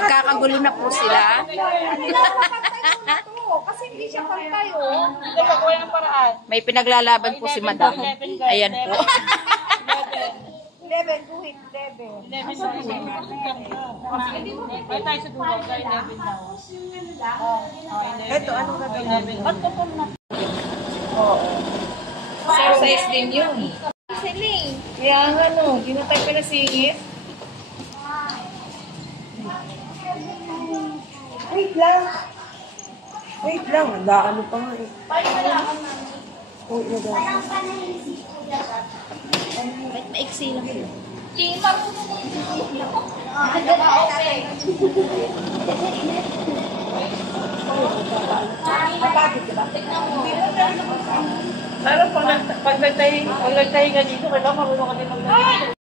Nagkakagulo na po sila. Kasi hindi siya pantay, oh. Gagawa ng paraan. May pinaglalaban po si Madam. Ayan po. 11, do it, 11. 11 daw. Ay, tayo sa dulo. 11 daw. Ito, anong gagawin? Ba't ko po na? Exercise din yun. Siling. Kaya nga no, di na tayo pinasingit. Wait lang. Wait lang. Ano pa nga eh. Uy, nagano. Kahit maiksi lang yun. Pero pag nagtahinga dito, kailangan marunong ka din mag